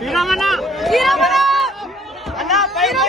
سيرا بنا سيرا بنا بنا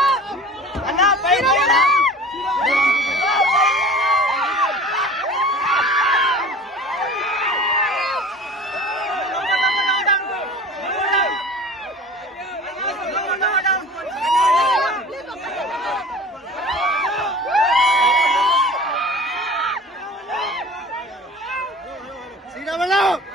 你 i n a